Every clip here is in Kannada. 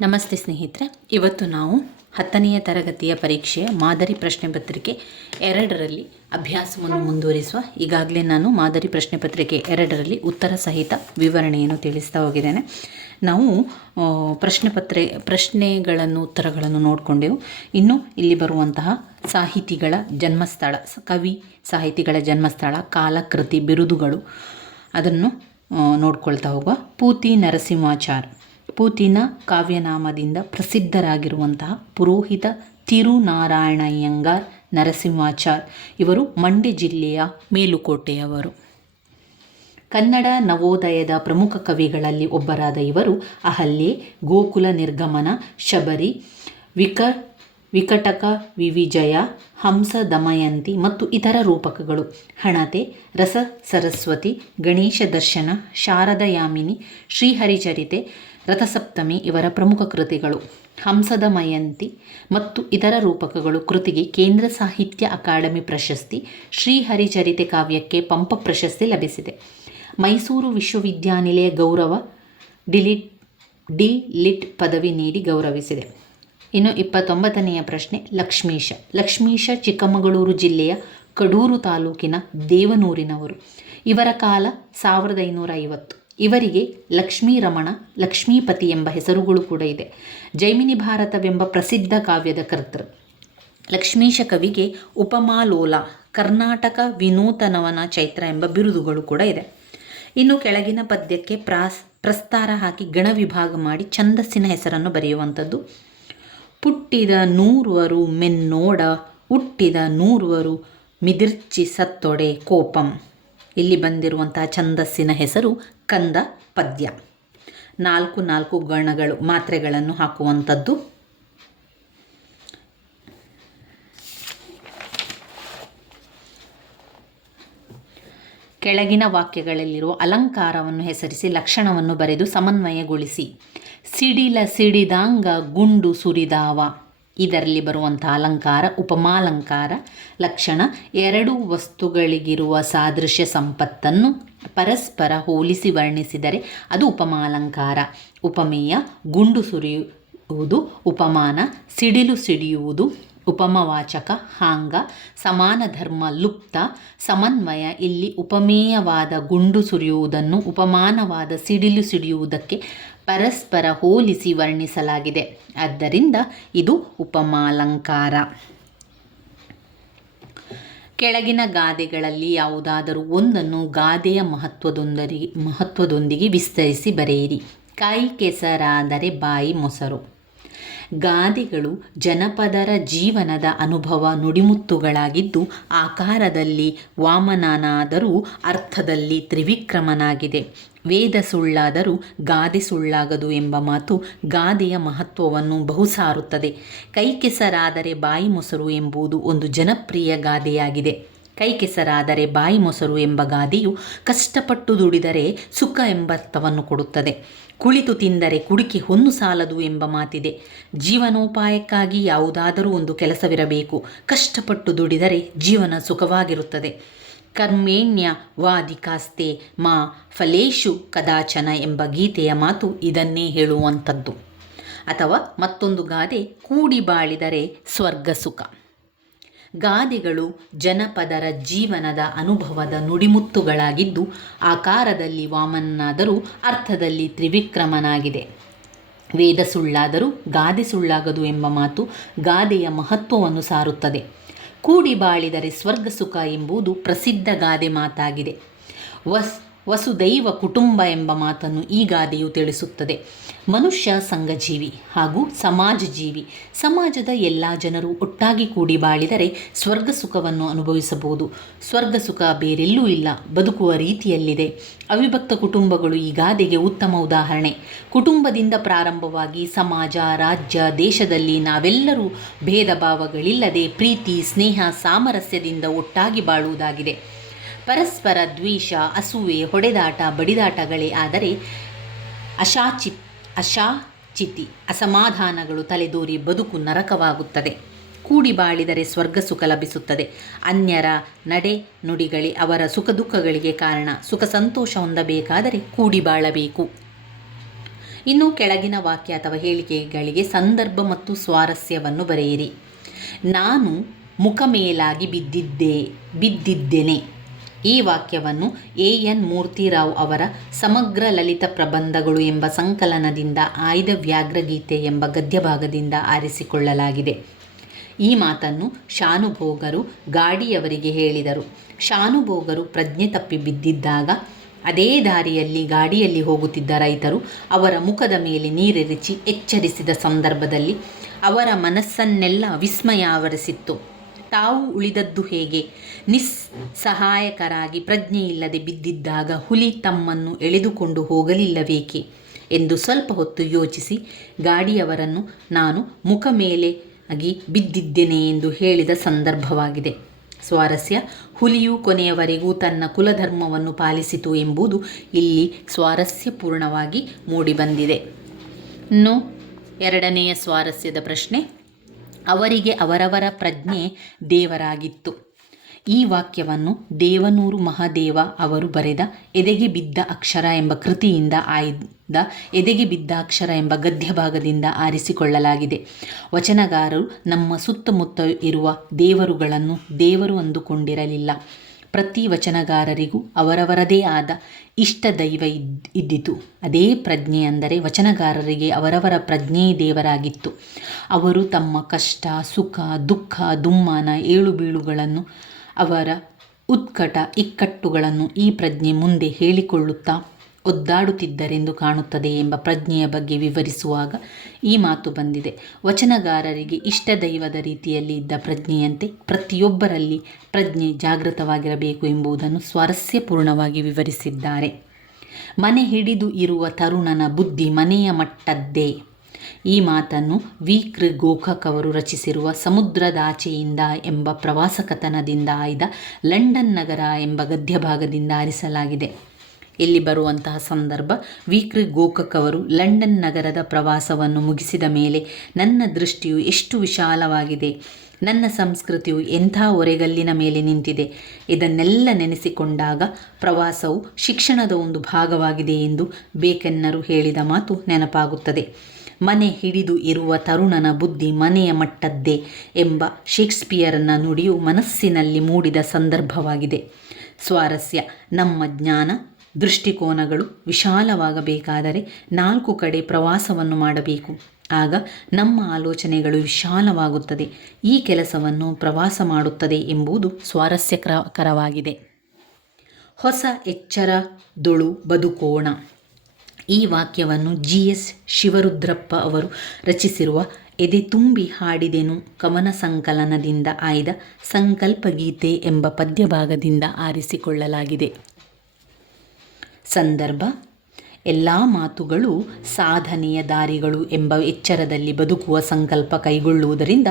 ನಮಸ್ತೆ ಸ್ನೇಹಿತರೆ. ಇವತ್ತು ನಾವು ಹತ್ತನೆಯ ತರಗತಿಯ ಪರೀಕ್ಷೆಯ ಮಾದರಿ ಪ್ರಶ್ನೆ ಪತ್ರಿಕೆ ಎರಡರಲ್ಲಿ ಅಭ್ಯಾಸವನ್ನು ಮುಂದುವರಿಸುವ, ಈಗಾಗಲೇ ನಾನು ಮಾದರಿ ಪ್ರಶ್ನೆ ಪತ್ರಿಕೆ ಎರಡರಲ್ಲಿ ಉತ್ತರ ಸಹಿತ ವಿವರಣೆಯನ್ನು ತಿಳಿಸ್ತಾ ಹೋಗಿದ್ದೇನೆ. ನಾವು ಪ್ರಶ್ನೆ ಪತ್ರೆ, ಪ್ರಶ್ನೆಗಳನ್ನು, ಉತ್ತರಗಳನ್ನು ನೋಡಿಕೊಂಡೆವು. ಇನ್ನು ಇಲ್ಲಿ ಬರುವಂತಹ ಸಾಹಿತಿಗಳ ಜನ್ಮಸ್ಥಳ, ಕವಿ ಸಾಹಿತಿಗಳ ಜನ್ಮಸ್ಥಳ, ಕಾಲಕೃತಿ, ಬಿರುದುಗಳು, ಅದನ್ನು ನೋಡ್ಕೊಳ್ತಾ ಹೋಗುವ. ಪೂತಿ ನರಸಿಂಹಾಚಾರ್. ಪೂತಿನ ಕಾವ್ಯನಾಮದಿಂದ ಪ್ರಸಿದ್ಧರಾಗಿರುವಂತಹ ಪುರೋಹಿತ ತಿರುನಾರಾಯಣಯ್ಯಂಗಾರ್ ನರಸಿಂಹಾಚಾರ್. ಇವರು ಮಂಡ್ಯ ಜಿಲ್ಲೆಯ ಮೇಲುಕೋಟೆಯವರು. ಕನ್ನಡ ನವೋದಯದ ಪ್ರಮುಖ ಕವಿಗಳಲ್ಲಿ ಒಬ್ಬರಾದ ಇವರು ಅಹಲ್ಯೆ, ಗೋಕುಲ ನಿರ್ಗಮನ, ಶಬರಿ, ವಿಕ, ವಿಕಟಕ, ವಿವಿಜಯ, ಹಂಸ, ದಮಯಂತಿ ಮತ್ತು ಇತರ ರೂಪಕಗಳು. ಹಣತೆ, ರಸ, ಸರಸ್ವತಿ, ಗಣೇಶ ದರ್ಶನ, ಶಾರದಯಾಮಿನಿ, ಶ್ರೀಹರಿಚರಿತೆ ರಥಸಪ್ತಮಿ ಇವರ ಪ್ರಮುಖ ಕೃತಿಗಳು. ಹಂಸದ ಮಯಂತಿ ಮತ್ತು ಇತರ ರೂಪಕಗಳು ಕೃತಿಗೆ ಕೇಂದ್ರ ಸಾಹಿತ್ಯ ಅಕಾಡೆಮಿ ಪ್ರಶಸ್ತಿ ಶ್ರೀಹರಿಚರಿತೆ ಕಾವ್ಯಕ್ಕೆ ಪಂಪ ಪ್ರಶಸ್ತಿ ಲಭಿಸಿದೆ. ಮೈಸೂರು ವಿಶ್ವವಿದ್ಯಾನಿಲಯ ಗೌರವ ಡಿಲಿಟ್ ಡಿ ಲಿಟ್ ಪದವಿ ನೀಡಿ ಗೌರವಿಸಿದೆ. ಇನ್ನು ಇಪ್ಪತ್ತೊಂಬತ್ತನೆಯ ಪ್ರಶ್ನೆ, ಲಕ್ಷ್ಮೀಶ. ಲಕ್ಷ್ಮೀಶ ಚಿಕ್ಕಮಗಳೂರು ಜಿಲ್ಲೆಯ ಕಡೂರು ತಾಲೂಕಿನ ದೇವನೂರಿನವರು. ಇವರ ಕಾಲ ಸಾವಿರದ ಐನೂರ ಐವತ್ತು. ಇವರಿಗೆ ಲಕ್ಷ್ಮೀ ರಮಣ, ಲಕ್ಷ್ಮೀಪತಿ ಎಂಬ ಹೆಸರುಗಳು ಕೂಡ ಇದೆ. ಜೈಮಿನಿ ಭಾರತವೆಂಬ ಪ್ರಸಿದ್ಧ ಕಾವ್ಯದ ಕರ್ತೃ. ಲಕ್ಷ್ಮೀಶ ಕವಿಗೆ ಉಪಮಾಲೋಲ, ಕರ್ನಾಟಕ ವಿನೂತನವನ ಚೈತ್ರ ಎಂಬ ಬಿರುದುಗಳು ಕೂಡ ಇದೆ. ಇನ್ನು ಕೆಳಗಿನ ಪದ್ಯಕ್ಕೆ ಪ್ರಾಸ್, ಪ್ರಸ್ತಾರ ಹಾಕಿ ಗಣ ವಿಭಾಗ ಮಾಡಿ ಛಂದಸ್ಸಿನ ಹೆಸರನ್ನು ಬರೆಯುವಂಥದ್ದು. ಪುಟ್ಟಿದ ನೂರುವರು ಮೆನ್ನೋಡ, ಹುಟ್ಟಿದ ನೂರುವರು ಮಿದಿರ್ಚಿ ಸತ್ತೊಡೆ ಕೋಪಂ. ಇಲ್ಲಿ ಬಂದಿರುವಂತಹ ಛಂದಸ್ಸಿನ ಹೆಸರು ಕಂದ ಪದ್ಯ. ನಾಲ್ಕು ನಾಲ್ಕು ಗಣಗಳು, ಮಾತ್ರೆಗಳನ್ನು ಹಾಕುವಂಥದ್ದು. ಕೆಳಗಿನ ವಾಕ್ಯಗಳಲ್ಲಿರುವ ಅಲಂಕಾರವನ್ನು ಹೆಸರಿಸಿ ಲಕ್ಷಣವನ್ನು ಬರೆದು ಸಮನ್ವಯಗೊಳಿಸಿ. ಸಿಡಿಲ ಸಿಡಿದಾಂಗ ಗುಂಡು ಸುರಿದಾವ. ಇದರಲ್ಲಿ ಬರುವಂಥ ಅಲಂಕಾರ, ಉಪಮಾಲಂಕಾರ, ಲಕ್ಷಣ, ಎರಡು ವಸ್ತುಗಳಿಗಿರುವ ಸಾದೃಶ್ಯ ಸಂಪತ್ತನ್ನು ಪರಸ್ಪರ ಹೋಲಿಸಿ ವರ್ಣಿಸಿದರೆ ಅದು ಉಪಮಾಲಂಕಾರ. ಉಪಮೇಯ, ಗುಂಡು ಸುರಿಯುವುದು ಉಪಮಾನ, ಸಿಡಿಲು ಸಿಡಿಯುವುದು ಉಪಮವಾಚಕ, ಹಾಂಗ, ಸಮಾನ ಧರ್ಮ ಲುಪ್ತ, ಸಮನ್ವಯ, ಇಲ್ಲಿ ಉಪಮೇಯವಾದ ಗುಂಡು ಸುರಿಯುವುದನ್ನು ಉಪಮಾನವಾದ ಸಿಡಿಲು ಸಿಡಿಯುವುದಕ್ಕೆ ಪರಸ್ಪರ ಹೋಲಿಸಿ ವರ್ಣಿಸಲಾಗಿದೆ. ಆದ್ದರಿಂದ ಇದು ಉಪಮಾಲಂಕಾರ. ಕೆಳಗಿನ ಗಾದೆಗಳಲ್ಲಿ ಯಾವುದಾದರೂ ಒಂದನ್ನು ಗಾದೆಯ ಮಹತ್ವದೊಂದರಿಗೆ ಮಹತ್ವದೊಂದಿಗೆ ವಿಸ್ತರಿಸಿ ಬರೆಯಿರಿ. ಕಾಯಿ ಕೆಸರಾದರೆ ಬಾಯಿ ಮೊಸರು. ಗಾದೆಗಳು ಜನಪದರ ಜೀವನದ ಅನುಭವ ನುಡಿಮುತ್ತುಗಳಾಗಿದ್ದು, ಆಕಾರದಲ್ಲಿ ವಾಮನನಾದರೂ ಅರ್ಥದಲ್ಲಿ ತ್ರಿವಿಕ್ರಮನಾಗಿದೆ. ವೇದ ಸುಳ್ಳಾದರೂ ಗಾದೆ ಸುಳ್ಳಾಗದು ಎಂಬ ಮಾತು ಗಾದೆಯ ಮಹತ್ವವನ್ನು ಬಹುಸಾರುತ್ತದೆ. ಕೈ ಕೆಸರಾದರೆ ಬಾಯಿ ಮೊಸರು ಎಂಬುದು ಒಂದು ಜನಪ್ರಿಯ ಗಾದೆಯಾಗಿದೆ. ಕೈ ಕೆಸರಾದರೆ ಬಾಯಿ ಮೊಸರು ಎಂಬ ಗಾದೆಯು ಕಷ್ಟಪಟ್ಟು ದುಡಿದರೆ ಸುಖ ಎಂಬರ್ಥವನ್ನು ಕೊಡುತ್ತದೆ. ಕುಳಿತು ತಿಂದರೆ ಕುಡುಕಿ ಹೊನ್ನು ಸಾಲದು ಎಂಬ ಮಾತಿದೆ. ಜೀವನೋಪಾಯಕ್ಕಾಗಿ ಯಾವುದಾದರೂ ಒಂದು ಕೆಲಸವಿರಬೇಕು. ಕಷ್ಟಪಟ್ಟು ದುಡಿದರೆ ಜೀವನ ಸುಖವಾಗಿರುತ್ತದೆ. ಕರ್ಮೇಣ್ಯ ವಾದಿಕಾಸ್ತೆ, ಮಾ ಫಲೇಶು ಕದಾಚನ ಎಂಬ ಗೀತೆಯ ಮಾತು ಇದನ್ನೇ ಹೇಳುವಂಥದ್ದು. ಅಥವಾ ಮತ್ತೊಂದು ಗಾದೆ, ಕೂಡಿ ಬಾಳಿದರೆ ಸ್ವರ್ಗ ಸುಖ ಗಾದೆಗಳು ಜನಪದರ ಜೀವನದ ಅನುಭವದ ನುಡಿಮುತ್ತುಗಳಾಗಿದ್ದು, ಆಕಾರದಲ್ಲಿ ವಾಮನನಾದರೂ ಅರ್ಥದಲ್ಲಿ ತ್ರಿವಿಕ್ರಮನಾಗಿದೆ. ವೇದ ಸುಳ್ಳಾದರೂ ಗಾದೆ ಸುಳ್ಳಾಗದು ಎಂಬ ಮಾತು ಗಾದೆಯ ಮಹತ್ವವನ್ನು ಸಾರುತ್ತದೆ. ಕೂಡಿ ಬಾಳಿದರೆ ಸ್ವರ್ಗ ಸುಖ ಎಂಬುದು ಪ್ರಸಿದ್ಧ ಗಾದೆ ಮಾತಾಗಿದೆ. ವಸ್ ವಸುದೈವ ಕುಟುಂಬ ಎಂಬ ಮಾತನ್ನು ಈ ಗಾದೆಯು ತಿಳಿಸುತ್ತದೆ. ಮನುಷ್ಯ ಸಂಘಜೀವಿ ಹಾಗೂ ಸಮಾಜ ಜೀವಿ ಸಮಾಜದ ಎಲ್ಲ ಜನರು ಒಟ್ಟಾಗಿ ಕೂಡಿ ಬಾಳಿದರೆ ಸ್ವರ್ಗ ಸುಖವನ್ನು ಅನುಭವಿಸಬಹುದು. ಸ್ವರ್ಗ ಸುಖ ಬೇರೆಲ್ಲೂ ಇಲ್ಲ, ಬದುಕುವ ರೀತಿಯಲ್ಲಿದೆ. ಅವಿಭಕ್ತ ಕುಟುಂಬಗಳು ಈ ಗಾದೆಗೆ ಉತ್ತಮ ಉದಾಹರಣೆ. ಕುಟುಂಬದಿಂದ ಪ್ರಾರಂಭವಾಗಿ ಸಮಾಜ, ರಾಜ್ಯ, ದೇಶದಲ್ಲಿ ನಾವೆಲ್ಲರೂ ಭೇದ ಭಾವಗಳಿಲ್ಲದೆ ಪ್ರೀತಿ, ಸ್ನೇಹ, ಸಾಮರಸ್ಯದಿಂದ ಒಟ್ಟಾಗಿ ಬಾಳುವುದಾಗಿದೆ. ಪರಸ್ಪರ ದ್ವೇಷ, ಅಸೂಯೆ, ಹೊಡೆದಾಟ, ಬಡಿದಾಟಗಳೇ ಆದರೆ ಅಶಾಚಿ, ಅಶಾಚಿತಿ, ಅಸಮಾಧಾನಗಳು ತಲೆದೋರಿ ಬದುಕು ನರಕವಾಗುತ್ತದೆ. ಕೂಡಿ ಬಾಳಿದರೆ ಸ್ವರ್ಗ ಸುಖ ಲಭಿಸುತ್ತದೆ. ಅನ್ಯರ ನಡೆ ನುಡಿಗಳೇ ಅವರ ಸುಖ ದುಃಖಗಳಿಗೆ ಕಾರಣ. ಸುಖ ಸಂತೋಷ ಹೊಂದಬೇಕಾದರೆ ಕೂಡಿ ಬಾಳಬೇಕು. ಇನ್ನು ಕೆಳಗಿನ ವಾಕ್ಯ ಅಥವಾ ಹೇಳಿಕೆಗಳಿಗೆ ಸಂದರ್ಭ ಮತ್ತು ಸ್ವಾರಸ್ಯವನ್ನು ಬರೆಯಿರಿ. ನಾನು ಮುಖ ಮೇಲಾಗಿ ಬಿದ್ದಿದ್ದೆ, ಬಿದ್ದಿದ್ದೇನೆ. ಈ ವಾಕ್ಯವನ್ನು ಎ ಎನ್ ಮೂರ್ತಿರಾವ್ ಅವರ ಸಮಗ್ರ ಲಲಿತ ಪ್ರಬಂಧಗಳು ಎಂಬ ಸಂಕಲನದಿಂದ ಆಯ್ದ ವ್ಯಾಘ್ರಗೀತೆ ಎಂಬ ಗದ್ಯಭಾಗದಿಂದ ಆರಿಸಿಕೊಳ್ಳಲಾಗಿದೆ. ಈ ಮಾತನ್ನು ಶಾನುಭೋಗರು ಗಾಡಿಯವರಿಗೆ ಹೇಳಿದರು. ಶಾನುಭೋಗರು ಪ್ರಜ್ಞೆ ತಪ್ಪಿ ಬಿದ್ದಿದ್ದಾಗ ಅದೇ ದಾರಿಯಲ್ಲಿ ಗಾಡಿಯಲ್ಲಿ ಹೋಗುತ್ತಿದ್ದ ರೈತರು ಅವರ ಮುಖದ ಮೇಲೆ ನೀರೆರಿಚಿ ಎಚ್ಚರಿಸಿದ ಸಂದರ್ಭದಲ್ಲಿ ಅವರ ಮನಸ್ಸನ್ನೆಲ್ಲ ವಿಸ್ಮಯ ಆವರಿಸಿತ್ತು. ತಾವು ಉಳಿದದ್ದು ಹೇಗೆ? ನಿಸ್ಸಹಾಯಕರಾಗಿ ಪ್ರಜ್ಞೆಯಿಲ್ಲದೆ ಬಿದ್ದಿದ್ದಾಗ ಹುಲಿ ತಮ್ಮನ್ನು ಎಳೆದುಕೊಂಡು ಹೋಗಲಿಲ್ಲವೇಕೆ? ಎಂದು ಸ್ವಲ್ಪ ಹೊತ್ತು ಯೋಚಿಸಿ, ಗಾಡಿಯವರನ್ನು ನಾನು ಮುಖ ಮೇಲೆ ಆಗಿ ಬಿದ್ದಿದ್ದೇನೆ ಎಂದು ಹೇಳಿದ ಸಂದರ್ಭವಾಗಿದೆ. ಸ್ವಾರಸ್ಯ, ಹುಲಿಯು ಕೊನೆಯವರೆಗೂ ತನ್ನ ಕುಲಧರ್ಮವನ್ನು ಪಾಲಿಸಿತು ಎಂಬುದು ಇಲ್ಲಿ ಸ್ವಾರಸ್ಯಪೂರ್ಣವಾಗಿ ಮೂಡಿಬಂದಿದೆ. ಇನ್ನು ಎರಡನೆಯ ಸ್ವಾರಸ್ಯದ ಪ್ರಶ್ನೆ. ಅವರಿಗೆ ಅವರವರ ಪ್ರಜ್ಞೆ ದೇವರಾಗಿತ್ತು. ಈ ವಾಕ್ಯವನ್ನು ದೇವನೂರು ಮಹಾದೇವ ಅವರು ಬರೆದ ಎದೆಗೆ ಬಿದ್ದ ಅಕ್ಷರ ಎಂಬ ಕೃತಿಯಿಂದ ಆಯ್ದ ಎದೆಗೆ ಬಿದ್ದ ಅಕ್ಷರ ಎಂಬ ಗದ್ಯ ಭಾಗದಿಂದ ಆರಿಸಿಕೊಳ್ಳಲಾಗಿದೆ. ವಚನಗಾರರು ನಮ್ಮ ಸುತ್ತಮುತ್ತ ಇರುವ ದೇವರುಗಳನ್ನು ದೇವರು ಅಂದುಕೊಂಡಿರಲಿಲ್ಲ. ಪ್ರತಿ ವಚನಗಾರರಿಗೂ ಅವರವರದೇ ಆದ ಇಷ್ಟ ದೈವ ಇದ್, ಇದ್ದಿತು. ಅದೇ ಪ್ರಜ್ಞೆ ಅಂದರೆ ವಚನಗಾರರಿಗೆ ಅವರವರ ಪ್ರಜ್ಞೆಯೇ ದೇವರಾಗಿತ್ತು. ಅವರು ತಮ್ಮ ಕಷ್ಟ, ಸುಖ, ದುಃಖ, ದುಮ್ಮಾನ, ಏಳು ಬೀಳುಗಳನ್ನು ಅವರ ಉತ್ಕಟ ಇಕ್ಕಟ್ಟುಗಳನ್ನು ಈ ಪ್ರಜ್ಞೆ ಮುಂದೆ ಹೇಳಿಕೊಳ್ಳುತ್ತಾ ಒದ್ದಾಡುತ್ತಿದ್ದರೆಂದು ಕಾಣುತ್ತದೆ ಎಂಬ ಪ್ರಜ್ಞೆಯ ಬಗ್ಗೆ ವಿವರಿಸುವಾಗ ಈ ಮಾತು ಬಂದಿದೆ. ವಚನಗಾರರಿಗೆ ಇಷ್ಟ ದೈವದ ರೀತಿಯಲ್ಲಿ ಇದ್ದ ಪ್ರಜ್ಞೆಯಂತೆ ಪ್ರತಿಯೊಬ್ಬರಲ್ಲಿ ಪ್ರಜ್ಞೆ ಜಾಗೃತವಾಗಿರಬೇಕು ಎಂಬುದನ್ನು ಸ್ವಾರಸ್ಯಪೂರ್ಣವಾಗಿ ವಿವರಿಸಿದ್ದಾರೆ. ಮನೆ ಹಿಡಿದು ಇರುವ ತರುಣನ ಬುದ್ಧಿ ಮನೆಯ ಮಟ್ಟದ್ದೇ. ಈ ಮಾತನ್ನು ವಿ ಕೃ ಗೋಖಕ್ ಅವರು ರಚಿಸಿರುವ ಸಮುದ್ರದಾಚೆಯಿಂದ ಎಂಬ ಪ್ರವಾಸ ಕಥನದಿಂದ ಆಯ್ದ ಲಂಡನ್ ನಗರ ಎಂಬ ಗದ್ಯಭಾಗದಿಂದ ಆರಿಸಲಾಗಿದೆ. ಇಲ್ಲಿ ಬರುವಂತಹ ಸಂದರ್ಭ. ವಿಕ್ರಿ ಗೋಕಕ್ ಅವರು ಲಂಡನ್ ನಗರದ ಪ್ರವಾಸವನ್ನು ಮುಗಿಸಿದ ಮೇಲೆ ನನ್ನ ದೃಷ್ಟಿಯು ಎಷ್ಟು ವಿಶಾಲವಾಗಿದೆ. ನನ್ನ ಸಂಸ್ಕೃತಿಯು ಎಂಥ ಒರೆಗಲ್ಲಿನ ಮೇಲೆ ನಿಂತಿದೆ. ಇದನ್ನೆಲ್ಲ ನೆನೆಸಿಕೊಂಡಾಗ ಪ್ರವಾಸವು ಶಿಕ್ಷಣದ ಒಂದು ಭಾಗವಾಗಿದೆ ಎಂದು ಬೇಕೆನ್ನರು ಹೇಳಿದ ಮಾತು ನೆನಪಾಗುತ್ತದೆ. ಮನೆ ಹಿಡಿದು ಇರುವ ತರುಣನ ಬುದ್ಧಿ ಮನೆಯ ಮಟ್ಟದ್ದೇ ಎಂಬ ಶೇಕ್ಸ್ಪಿಯರ್ನ ನುಡಿಯು ಮನಸ್ಸಿನಲ್ಲಿ ಮೂಡಿದ ಸಂದರ್ಭವಾಗಿದೆ. ಸ್ವಾರಸ್ಯ ನಮ್ಮ ಜ್ಞಾನ ದೃಷ್ಟಿಕೋನಗಳು ವಿಶಾಲವಾಗಬೇಕಾದರೆ ನಾಲ್ಕು ಕಡೆ ಪ್ರವಾಸವನ್ನು ಮಾಡಬೇಕು. ಆಗ ನಮ್ಮ ಆಲೋಚನೆಗಳು ವಿಶಾಲವಾಗುತ್ತದೆ. ಈ ಕೆಲಸವನ್ನು ಪ್ರವಾಸ ಮಾಡುತ್ತದೆ ಎಂಬುದು ಸ್ವಾರಸ್ಯಕರವಾಗಿದೆ. ಹೊಸ ಎಚ್ಚರದೊಳು ಬದುಕೋಣ. ಈ ವಾಕ್ಯವನ್ನು ಜಿ. ಎಸ್. ಶಿವರುದ್ರಪ್ಪ ಅವರು ರಚಿಸಿರುವ ಎದೆ ತುಂಬಿ ಹಾಡಿದೆನು ಕವನ ಸಂಕಲನದಿಂದ ಆಯ್ದ ಸಂಕಲ್ಪಗೀತೆ ಎಂಬ ಪದ್ಯಭಾಗದಿಂದ ಆರಿಸಿಕೊಳ್ಳಲಾಗಿದೆ. ಸಂದರ್ಭ, ಎಲ್ಲ ಮಾತುಗಳು ಸಾಧನೆಯ ದಾರಿಗಳು ಎಂಬ ಎಚ್ಚರದಲ್ಲಿ ಬದುಕುವ ಸಂಕಲ್ಪ ಕೈಗೊಳ್ಳುವುದರಿಂದ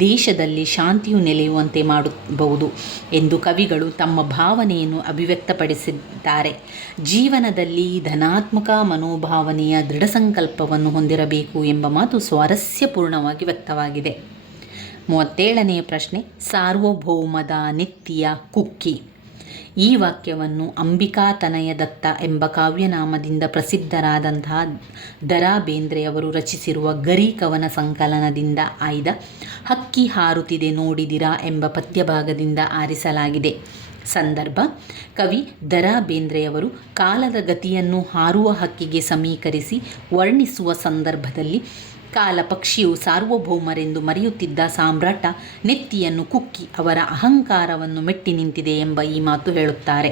ದೇಶದಲ್ಲಿ ಶಾಂತಿಯು ನೆಲೆಯುವಂತೆ ಮಾಡಬಹುದು ಎಂದು ಕವಿಗಳು ತಮ್ಮ ಭಾವನೆಯನ್ನು ಅಭಿವ್ಯಕ್ತಪಡಿಸಿದ್ದಾರೆ. ಜೀವನದಲ್ಲಿ ಧನಾತ್ಮಕ ಮನೋಭಾವನೆಯ ದೃಢ ಸಂಕಲ್ಪವನ್ನು ಹೊಂದಿರಬೇಕು ಎಂಬ ಮಾತು ಸ್ವಾರಸ್ಯಪೂರ್ಣವಾಗಿ ವ್ಯಕ್ತವಾಗಿದೆ. ಮೂವತ್ತೇಳನೆಯ ಪ್ರಶ್ನೆ, ಸಾರ್ವಭೌಮದ ನಿತ್ಯ ಕುಕ್ಕಿ. ಈ ವಾಕ್ಯವನ್ನು ಅಂಬಿಕಾತನಯ ದತ್ತ ಎಂಬ ಕಾವ್ಯನಾಮದಿಂದ ಪ್ರಸಿದ್ಧರಾದಂತಹ ದರಾ ಬೇಂದ್ರೆಯವರು ರಚಿಸಿರುವ ಗರಿ ಕವನ ಸಂಕಲನದಿಂದ ಆಯ್ದ ಹಕ್ಕಿ ಹಾರುತ್ತಿದೆ ನೋಡಿದಿರಾ ಎಂಬ ಪದ್ಯಭಾಗದಿಂದ ಆರಿಸಲಾಗಿದೆ. ಸಂದರ್ಭ, ಕವಿ ದರಾ ಬೇಂದ್ರೆಯವರು ಕಾಲದ ಗತಿಯನ್ನು ಹಾರುವ ಹಕ್ಕಿಗೆ ಸಮೀಕರಿಸಿ ವರ್ಣಿಸುವ ಸಂದರ್ಭದಲ್ಲಿ ಕಾಲ ಪಕ್ಷಿಯು ಸಾರ್ವಭೌಮರೆಂದು ಮರೆಯುತ್ತಿದ್ದ ಸಾಮ್ರಾಟ ನೆತ್ತಿಯನ್ನು ಕುಕ್ಕಿ ಅವರ ಅಹಂಕಾರವನ್ನು ಮೆಟ್ಟಿ ನಿಂತಿದೆ ಎಂಬ ಈ ಮಾತು ಹೇಳುತ್ತಾರೆ.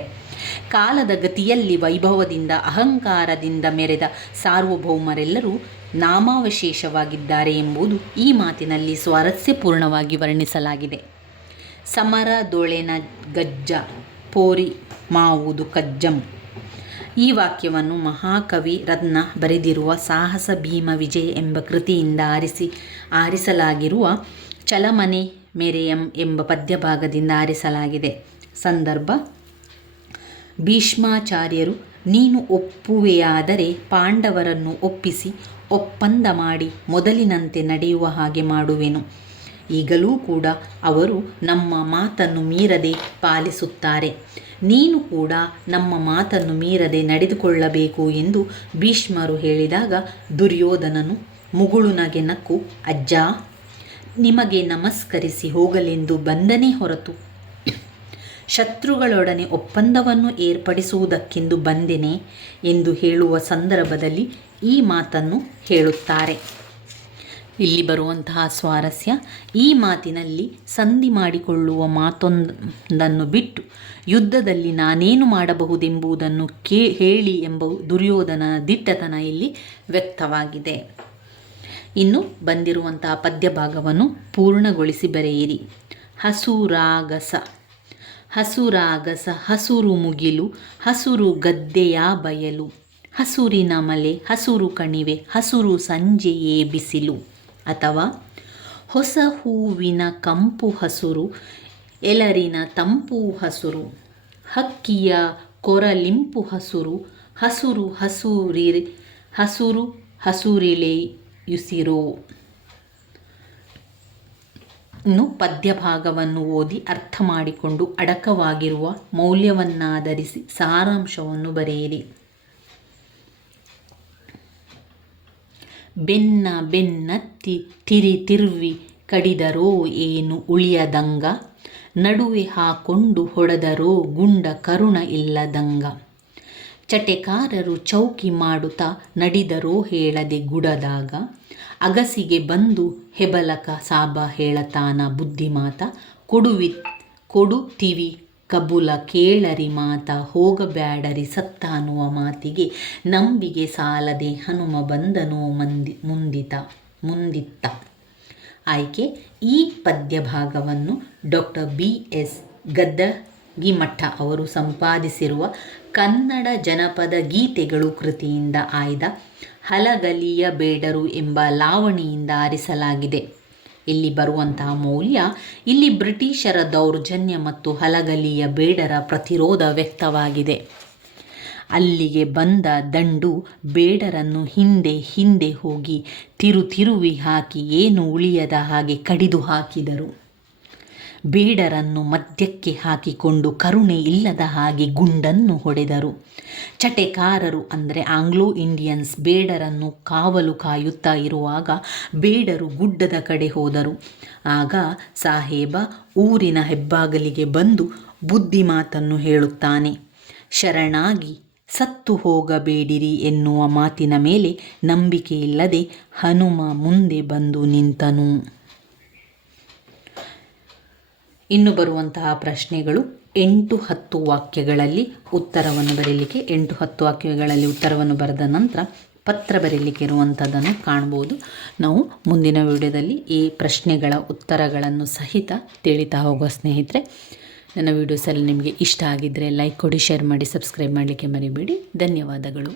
ಕಾಲದ ಗತಿಯಲ್ಲಿ ವೈಭವದಿಂದ ಅಹಂಕಾರದಿಂದ ಮೆರೆದ ಸಾರ್ವಭೌಮರೆಲ್ಲರೂ ನಾಮಾವಶೇಷವಾಗಿದ್ದಾರೆ ಎಂಬುದು ಈ ಮಾತಿನಲ್ಲಿ ಸ್ವಾರಸ್ಯಪೂರ್ಣವಾಗಿ ವರ್ಣಿಸಲಾಗಿದೆ. ಸಮರ ದೊಳೆನ ಗಜ್ಜ, ಪೋರಿ ಮಾವುದು ಕಜ್ಜಂ ಈ ವಾಕ್ಯವನ್ನು ಮಹಾಕವಿ ರತ್ನ ಬರೆದಿರುವ ಸಾಹಸ ಭೀಮ ವಿಜಯ ಎಂಬ ಕೃತಿಯಿಂದ ಆರಿಸಿ, ಆರಿಸಲಾಗಿರುವ ಚಲಮನೆ ಮೆರೆಯಂ ಎಂಬ ಪದ್ಯಭಾಗದಿಂದ ಆರಿಸಲಾಗಿದೆ. ಸಂದರ್ಭ, ಭೀಷ್ಮಾಚಾರ್ಯರು, ನೀನು ಒಪ್ಪುವೆಯಾದರೆ ಪಾಂಡವರನ್ನು ಒಪ್ಪಿಸಿ, ಒಪ್ಪಂದ ಮಾಡಿ, ಮೊದಲಿನಂತೆ ನಡೆಯುವ ಹಾಗೆ ಮಾಡುವೆನು. ಈಗಲೂ ಕೂಡ ಅವರು ನಮ್ಮ ಮಾತನ್ನು ಮೀರದೆ ಪಾಲಿಸುತ್ತಾರೆ. ನೀನು ಕೂಡ ನಮ್ಮ ಮಾತನ್ನು ಮೀರದೆ ನಡೆದುಕೊಳ್ಳಬೇಕು ಎಂದು ಭೀಷ್ಮರು ಹೇಳಿದಾಗ ದುರ್ಯೋಧನನು ಮುಗುಳುನಗೆ ನಕ್ಕು, ಅಜ್ಜ, ನಿಮಗೆ ನಮಸ್ಕರಿಸಿ ಹೋಗಲೆಂದು ಬಂದನೇ ಹೊರತು ಶತ್ರುಗಳೊಡನೆ ಒಪ್ಪಂದವನ್ನು ಏರ್ಪಡಿಸುವುದಕ್ಕೆಂದು ಬಂದೆನೆ ಎಂದು ಹೇಳುವ ಸಂದರ್ಭದಲ್ಲಿ ಈ ಮಾತನ್ನು ಹೇಳುತ್ತಾರೆ. ಇಲ್ಲಿ ಬರುವಂತಹ ಸ್ವಾರಸ್ಯ. ಈ ಮಾತಿನಲ್ಲಿ ಸಂಧಿ ಮಾಡಿಕೊಳ್ಳುವ ಮಾತೊಂದನ್ನು ಬಿಟ್ಟು ಯುದ್ಧದಲ್ಲಿ ನಾನೇನು ಮಾಡಬಹುದೆಂಬುದನ್ನು ಕೇ, ಹೇಳಿ ಎಂಬ ದುರ್ಯೋಧನ ದಿಟ್ಟತನ ಇಲ್ಲಿ ವ್ಯಕ್ತವಾಗಿದೆ. ಇನ್ನು ಬಂದಿರುವಂತಹ ಪದ್ಯ ಭಾಗವನ್ನು ಪೂರ್ಣಗೊಳಿಸಿ ಬರೆಯಿರಿ. ಹಸುರಾಗಸ. ಹಸುರಾಗಸ, ಹಸುರು ಮುಗಿಲು, ಹಸುರು ಗದ್ದೆಯ ಬಯಲು, ಹಸುರಿನ ಮಲೆ, ಹಸುರು ಕಣಿವೆ, ಹಸುರು ಸಂಜೆಯೇ ಬಿಸಿಲು. ಅಥವಾ ಹೊಸ ಹೂವಿನ ಕಂಪು ಹಸುರು, ಎಲರಿನ ತಂಪು ಹಸುರು, ಹಕ್ಕಿಯ ಕೊರಲಿಂಪು ಹಸುರು ಹಸುರು ಹಸೂರಿ ಹಸುರು ಹಸುರಿಲೆಯುಸಿರೋ ಇನ್ನು ಪದ್ಯಭಾಗವನ್ನು ಓದಿ ಅರ್ಥ ಮಾಡಿಕೊಂಡು ಅಡಕವಾಗಿರುವ ಮೌಲ್ಯವನ್ನಾಧರಿಸಿ ಸಾರಾಂಶವನ್ನು ಬರೆಯಿರಿ. ಬೆನ್ನ ಬೆನ್ನತ್ತಿ ತಿರಿ ತಿರ್ವಿ ಕಡಿದರೋ ಏನು ಉಳಿಯದಂಗ? ನಡುವೆ ಹಾಕೊಂಡು ಹೊಡೆದರೋ ಗುಂಡ ಕರುಣ ಇಲ್ಲದಂಗ? ಚಟೆಕಾರರು ಚೌಕಿ ಮಾಡುತ್ತಾ ನಡಿದರೋ ಹೇಳದೆ ಗುಡದಾಗ? ಅಗಸಿಗೆ ಬಂದು ಹೆಬಲಕ ಸಾಬ ಹೇಳತಾನ ಬುದ್ಧಿಮಾತ? ಕೊಡುವಿ, ಕೊಡುತ್ತಿವಿ ಕಬುಲ ಕೇಳರಿ ಮಾತ, ಹೋಗಬ್ಯಾಡರಿ ಸತ್ತ ಅನ್ನುವ ಮಾತಿಗೆ ನಂಬಿಗೆ ಸಾಲದೆ ಹನುಮ ಬಂದನೋ ಮಂದಿ, ಮುಂದಿತ, ಮುಂದಿತ್ತ. ಆಯ್ಕೆ, ಈ ಪದ್ಯ ಭಾಗವನ್ನು ಡಾಕ್ಟರ್ ಬಿ ಎಸ್ ಗದ್ದಗಿಮಠ ಅವರು ಸಂಪಾದಿಸಿರುವ ಕನ್ನಡ ಜನಪದ ಗೀತೆಗಳು ಕೃತಿಯಿಂದ ಆಯ್ದ ಹಲಗಲಿಯ ಬೇಡರು ಎಂಬ ಲಾವಣಿಯಿಂದ ಆರಿಸಲಾಗಿದೆ. ಇಲ್ಲಿ ಬರುವಂತಹ ಮೌಲ್ಯ, ಇಲ್ಲಿ ಬ್ರಿಟಿಷರ ದೌರ್ಜನ್ಯ ಮತ್ತು ಹಲಗಲಿಯ ಬೇಡರ ಪ್ರತಿರೋಧ ವ್ಯಕ್ತವಾಗಿದೆ. ಅಲ್ಲಿಗೆ ಬಂದ ದಂಡು ಬೇಡರನ್ನು ಹಿಂದೆ ಹಿಂದೆ ಹೋಗಿ ತಿರು ತಿರುವಿ ಹಾಕಿ ಏನು ಉಳಿಯದ ಹಾಗೆ ಕಡಿದು ಹಾಕಿದರು. ಬೇಡರನ್ನು ಮಧ್ಯಕ್ಕೆ ಹಾಕಿಕೊಂಡು ಕರುಣೆ ಇಲ್ಲದ ಹಾಗೆ ಗುಂಡನ್ನು ಹೊಡೆದರು. ಚಟೆಕಾರರು ಅಂದರೆ ಆಂಗ್ಲೋ ಇಂಡಿಯನ್ಸ್ ಬೇಡರನ್ನು ಕಾವಲು ಕಾಯುತ್ತಾ ಇರುವಾಗ ಬೇಡರು ಗುಡ್ಡದ ಕಡೆ ಹೋದರು. ಆಗ ಸಾಹೇಬ ಊರಿನ ಹೆಬ್ಬಾಗಲಿಗೆ ಬಂದು ಬುದ್ಧಿ ಮಾತನ್ನು ಹೇಳುತ್ತಾನೆ. ಶರಣಾಗಿ, ಸತ್ತು ಹೋಗಬೇಡಿರಿ ಎನ್ನುವ ಮಾತಿನ ಮೇಲೆ ನಂಬಿಕೆಯಿಲ್ಲದೆ ಹನುಮ ಮುಂದೆ ಬಂದು ನಿಂತನು. ಇನ್ನು ಬರುವಂತಹ ಪ್ರಶ್ನೆಗಳು ಎಂಟು ಹತ್ತು ವಾಕ್ಯಗಳಲ್ಲಿ ಉತ್ತರವನ್ನು ಬರೀಲಿಕ್ಕೆ, ಎಂಟು ಹತ್ತು ವಾಕ್ಯಗಳಲ್ಲಿ ಉತ್ತರವನ್ನು ಬರೆದ ನಂತರ ಪತ್ರ ಬರೀಲಿಕ್ಕೆ ಇರುವಂಥದ್ದನ್ನು ಕಾಣ್ಬೋದು ನಾವು ಮುಂದಿನ ವಿಡಿಯೋದಲ್ಲಿ ಈ ಪ್ರಶ್ನೆಗಳ ಉತ್ತರಗಳನ್ನು ಸಹಿತ ತಿಳಿತಾ ಹೋಗುವ ಸ್ನೇಹಿತರೆ, ನನ್ನ ವೀಡಿಯೋಸಲ್ಲಿ ನಿಮಗೆ ಇಷ್ಟ ಆಗಿದ್ದರೆ ಲೈಕ್ ಕೊಡಿ, ಶೇರ್ ಮಾಡಿ, ಸಬ್ಸ್ಕ್ರೈಬ್ ಮಾಡಲಿಕ್ಕೆ ಮರಿಬೇಡಿ. ಧನ್ಯವಾದಗಳು.